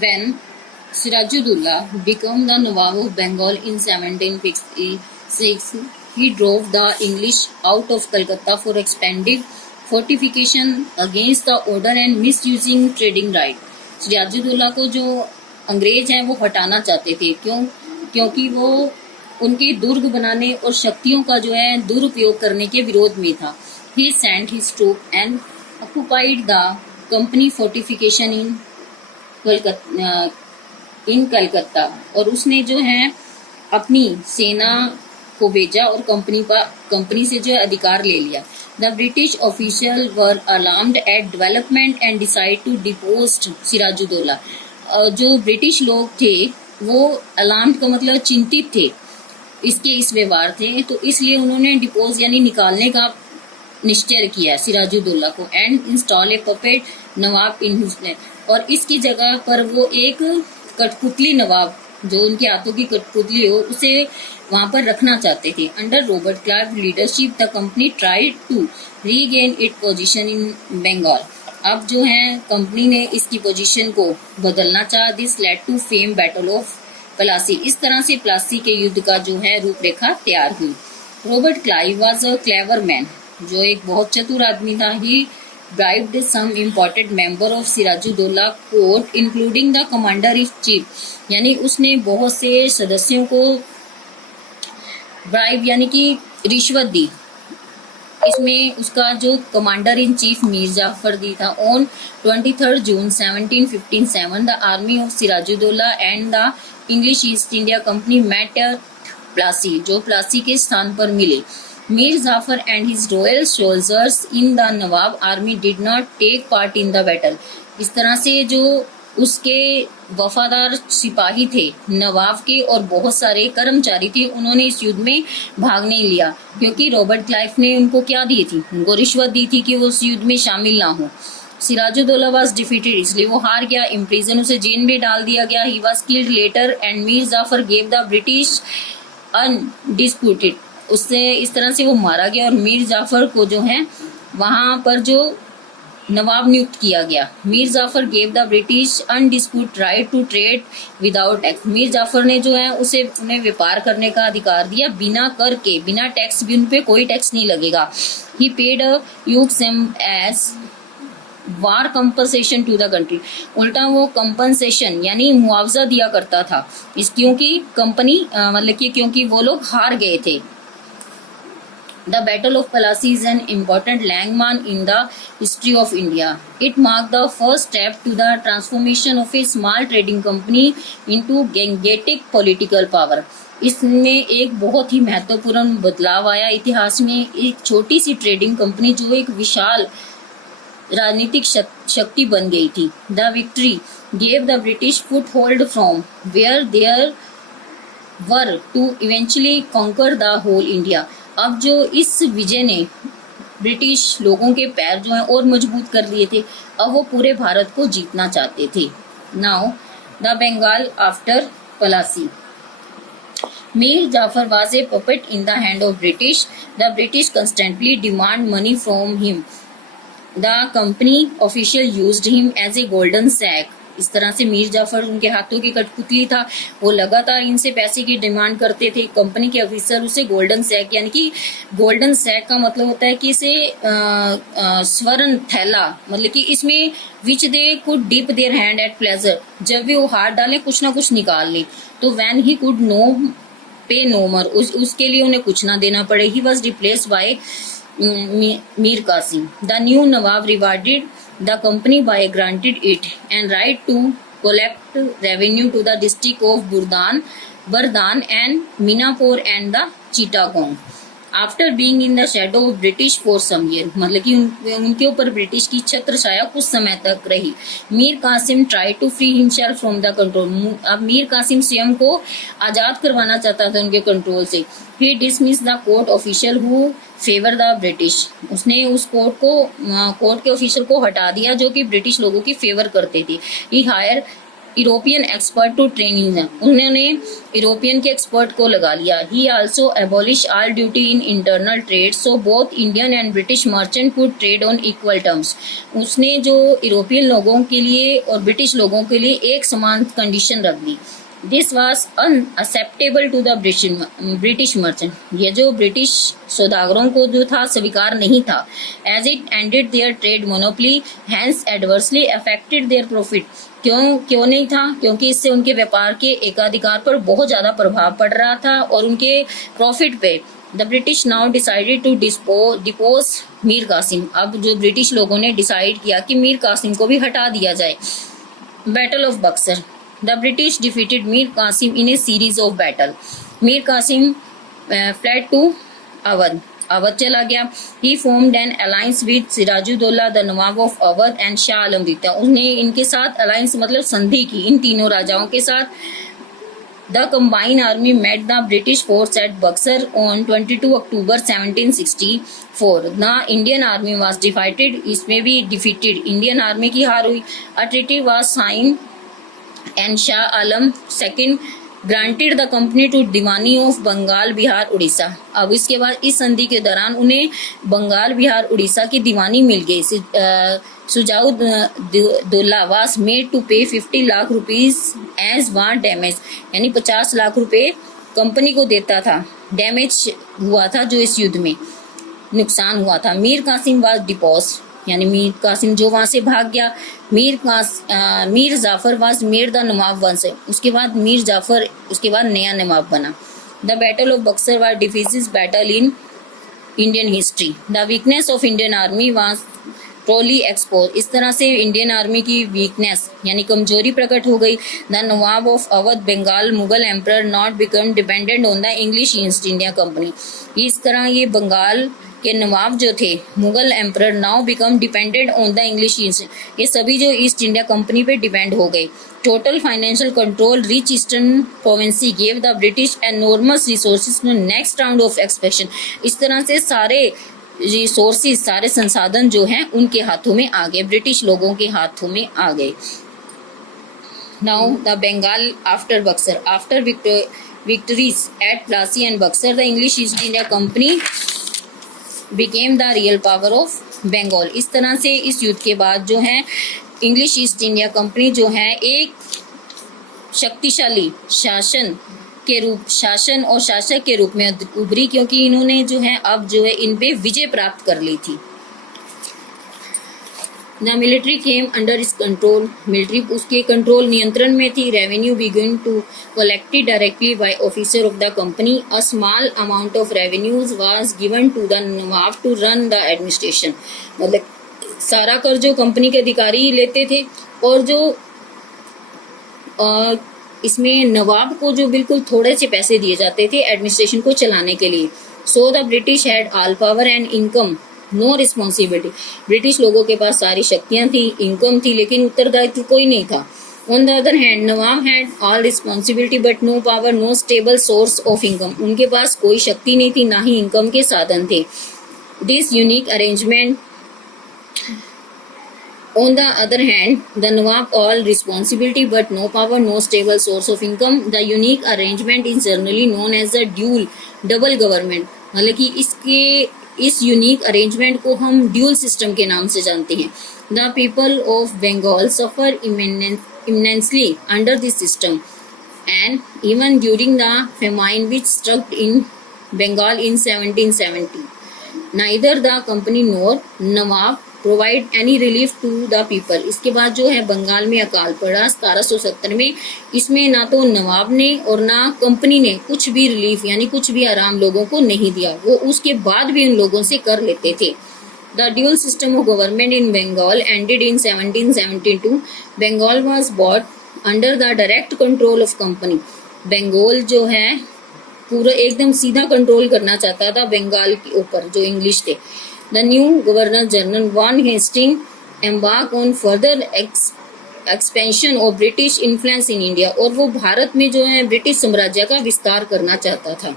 When Sirajuddaulah became the Nawab of Bengal in 1756, he drove the English out of Calcutta for expanding fortification against the order and misusing trading right. Siraj-ud-Daulah को जो अंग्रेज हैं वो हटाना चाहते थे, क्योंकि वो उनके दुर्ग बनाने और शक्तियों का जो है दुरुपयोग करने के विरोध में था. He sent his troops and occupied the company fortification in Calcutta, और उसने जो है अपनी सेना को भेजा और कंपनी से जो है अधिकार ले लिया. The British official were alarmed at development and decide to depose Sirajuddaulah. जो ब्रिटिश लोग थे वो अलार्म्ड का मतलब चिंतित थे इसके इस व्यवहार थे, तो इसलिए उन्होंने डिपोज यानी निकालने का निश्चय किया सिराजुद्दौला को. And install A puppet Nawab in his place, और इसकी जगह पर वो एक कठपुतली नवाब जो उनके हाथों की कठपुतली हो उसे वहां पर रखना चाहते थे. Under Robert Clive leadership the company tried to regain it position in Bengal. अब जो है कंपनी ने इसकी पोजीशन को बदलना चाहा. This led to fame battle of Plassey. इस तरह से प्लासी के युद्ध का जो है रूपरेखा तैयार हुई. Robert Clive was a clever man, जो एक बहुत चतुर आदमी था. He bribed some important member of Sirajuddaulah court including the commander in chief, यानी उसने बहुत से सदस्यों को ब्राइब यानी कि रिश्वत दी. इसमें उसका जो commander in chief Mir Jafar दी था. On 23 June 1757 the army of Sirajuddaulah and the English East India Company met at Plassey, जो प्लासी के स्थान पर मिले. Mir Jafar and his royal soldiers in the Nawab army did not take part in the battle. इस तरह से जो उसके वफादार सिपाही थे नवाब के और बहुत सारे कर्मचारी थे, उन्होंने इस युद्ध में भाग नहीं लिया, क्योंकि रॉबर्ट क्लाइव ने उनको क्या दी थी, उनको रिश्वत दी थी कि वो उस युद्ध में शामिल ना हो. सिराजुद्दौला वाज डिफीटेड, इसलिए वो हार गया. इम्प्रिजन, उसे जेल में डाल दिया गया. He was killed later and Mir Jafar gave the British undisputed. उससे इस तरह से वो मारा गया और मीर जाफर को जो है वहां पर जो नवाब नियुक्त किया गया. Mir Jafar gave the British undisputed right to trade without tax. Mir Jafar ने जो है उन्हें व्यापार करने का अधिकार दिया बिना कर के, बिना टैक्स भी, उन पे कोई टैक्स नहीं लगेगा. He paid a huge sum as war compensation to the country. उल्टा वो कंपनसेशन यानी मुआवजा दिया करता था क्योंकि कंपनी मतलब कि क्योंकि वो लोग हार गए थे. The Battle of Plassey is an important landmark in the history of India. It marked the first step to the transformation of a small trading company into gigantic political power. इसमें एक बहुत ही महत्वपूर्ण बदलाव आया इतिहास में. एक छोटी सी ट्रेडिंग कंपनी जो एक विशाल राजनीतिक शक्ति बन गई थी. The victory gave the British foothold from where they were to eventually conquer the whole India. अब जो इस विजय ने ब्रिटिश लोगों के पैर जो हैं और मजबूत कर लिए थे, अब वो पूरे भारत को जीतना चाहते थे. Now the Bengal after Plassey. Mir Jafar was a puppet in the hand of British. The British constantly demand money from him. The company official used him as a golden sack. इस तरह से मीर जाफर उनके हाथों की कठपुतली था, वो लगातार इनसे पैसे की डिमांड करते थे. कंपनी के ऑफिसर उसे गोल्डन सैक, यानी कि गोल्डन सैक का मतलब होता है कि इसे स्वर्ण थैला, मतलब कि इसमें which they could dip their hand at pleasure, जब भी वो हाथ डालें कुछ ना कुछ निकाल लें. तो when he could no pay no more, उसके लिए उन्हें कुछ ना देना पड़े. He was replaced by Mir Qasim. The new nawab rewarded the company by granted it and right to collect revenue to the district of Bardhan and Minapur and the Chittagong. After being in the shadow of British for some year, मतलब कि उनके ऊपर British की छत्र छाया कुछ समय तक रही. Mir Qasim try to free himself from the control. अब मीर कासिम स्वयं को आजाद करवाना चाहता था उनके कंट्रोल से. He dismiss the court official who favour the British. उसने उस कोर्ट के ऑफिशियल को हटा दिया जो कि ब्रिटिश लोगों की फेवर करते थे. He hire European expert to training है, उन्होंने यूरोपियन के एक्सपर्ट को लगा लिया। He also abolish all duty in internal trade, so both Indian and British merchant could trade on equal terms. उसने जो यूरोपियन लोगों के लिए और ब्रिटिश लोगों के लिए एक समान कंडीशन रख दी। This was unacceptable to the British merchant, ये जो ब्रिटिश सौदागरों को जो था स्वीकार नहीं था। As it ended their trade monopoly, hence adversely affected their profit. क्यों नहीं था? क्योंकि इससे उनके व्यापार के एकाधिकार पर बहुत ज्यादा प्रभाव पड़ रहा था और उनके प्रॉफिट पे। The British now decided to depose Mir Qasim. अब जो ब्रिटिश लोगों ने डिसाइड किया कि मीर कासिम को भी हटा दिया जाए। Battle of Buxar, the British defeated Mir Qasim in a series of battle. Mir Qasim fled to Awadh चला गया। He formed an alliance with Sirajuddaulah the nawab of Awadh and Shah Alam द्वितीय। उसने इनके साथ अलायंस मतलब संधि की इन तीनों राजाओं के साथ। The combined army met the British force at Buxar on 22 October 1764। The Indian army was defeated, इसमें भी डिफीटेड इंडियन आर्मी की हार हुई। A treaty was sign and Shah Alam second granted the company to diwani of Bengal Bihar Orissa. अब इसके बाद इस संधि के दौरान उन्हें बंगाल बिहार उड़ीसा की दीवानी मिल गई। सुजाउद्दौला वाज मेड टू पे 50 लाख रुपीज एज वार डैमेज, यानी 50 लाख रुपए कंपनी को देता था। डैमेज हुआ था जो इस युद्ध में नुकसान हुआ था। मीर कासिम वाज डिपोज, यानी मीर कासिम जो वहां से भाग गया। Mir Jafar was made the nawab वंश, उसके बाद मीर जाफर उसके बाद नया नवाब बना। The battle of Buxar was decisive battle in Indian history. The weakness of Indian army was thoroughly exposed. इस तरह से इंडियन आर्मी की वीकनेस यानी कमजोरी प्रकट हो गई। The nawab of Awadh Bengal Mughal emperor not become dependent on the English East India Company. इस तरह ये बंगाल के नवाब जो थे Mughal emperor now become dependent on the English East, ये सभी जो ईस्ट इंडिया कंपनी पे डिपेंड हो गए। Total financial control rich eastern province gave the British enormous resources to next round of expansion. इस तरह से सारे रिसोर्सेज सारे संसाधन जो हैं उनके हाथों में आ गए, ब्रिटिश लोगों के हाथों में आ गए। Now the Bengal after Buxar, after victories at Plassey and Buxar, the English East India Company became the real power of Bengal। इस तरह से इस युद्ध के बाद जो है इंग्लिश ईस्ट इंडिया कंपनी जो है एक शक्तिशाली शासन और शासक के रूप में उभरी, क्योंकि इन्होंने जो है अब जो है इन पे विजय प्राप्त कर ली थी। The military came under its control, military उसके कंट्रोल नियंत्रण में थी। Revenue began to collected directly by officer of the company. A small amount of revenues was given to the nawab to run the administration. मतलब सारा कर जो company के अधिकारी लेते थे और जो इसमें नवाब को जो बिल्कुल थोड़े से पैसे दिए जाते थे एडमिनिस्ट्रेशन को चलाने के लिए। So the British had all power and income no responsibility. British लोगों के पास सारी शक्तियां थी, इनकम थी, लेकिन उत्तरदायित्व कोई नहीं था। On the other hand nawab had all responsibility but no power no stable source of income. उनके पास कोई शक्ति नहीं थी, ना ही इनकम के साधन थे। This unique arrangement On the other hand, the Nawab all responsibility but no power, no stable source of income. The unique arrangement is generally known as the double government। मतलब कि इस यूनिक अरेंजमेंट को हम dual system के नाम से जानते हैं। The people of Bengal suffer immensely under this system and even during the famine which struck in Bengal in 1770. Neither the company nor Nawab provide any relief to the people. इसके बाद जो है बंगाल में अकाल पड़ा 1770 में। इसमें ना तो नवाब ने और ना कंपनी ने कुछ भी रिलीफ यानी कुछ भी आराम लोगों को नहीं दिया। वो उसके बाद भी उन लोगों से कर लेते थे। The dual system of government in Bengal ended in 1772। Bengal was bought under the direct control of company. Bengal जो है पूरा एकदम सीधा कंट्रोल करना चाहता था बंगाल के ऊपर जो इंग्लिश थे। The new Governor General Van Hastings embarked on further expansion of British influence in India। और वो भारत में जो है ब्रिटिश साम्राज्य का विस्तार करना चाहता था।